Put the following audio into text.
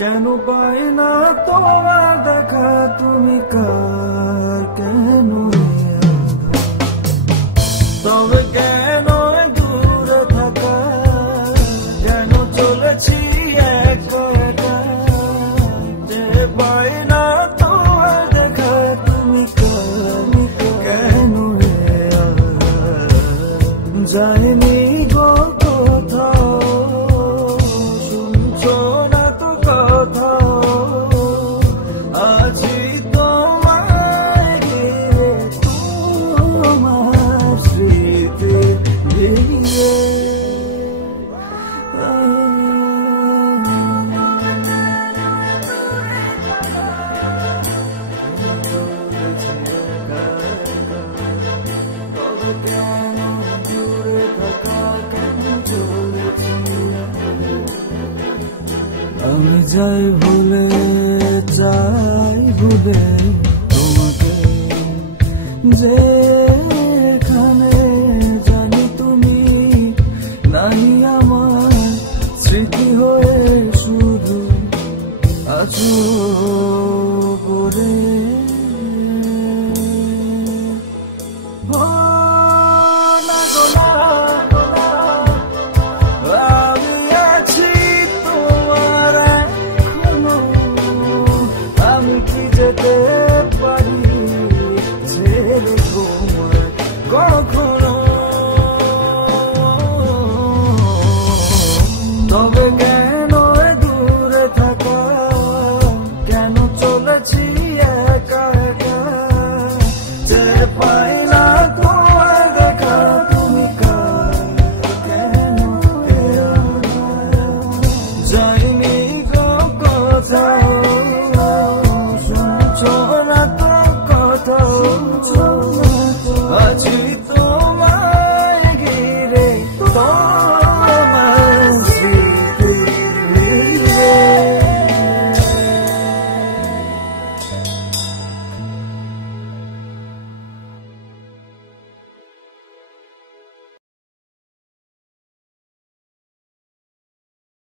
কেন পাই না তোমার দেখা, তুমি কার কেন তবে কেন দূরে থাকা, কেন চলেছি একা একা, যে পাই না তোমার দেখা, তুমি কার কেন যাইনি গো কোথাও, শুনছো না তো কথা, আছি তোমায় ঘিরে, তোমার স্মৃতি ঘিরে। আমি যাই ভুলে তোমাকে, যেখানে জানি তুমি নাই।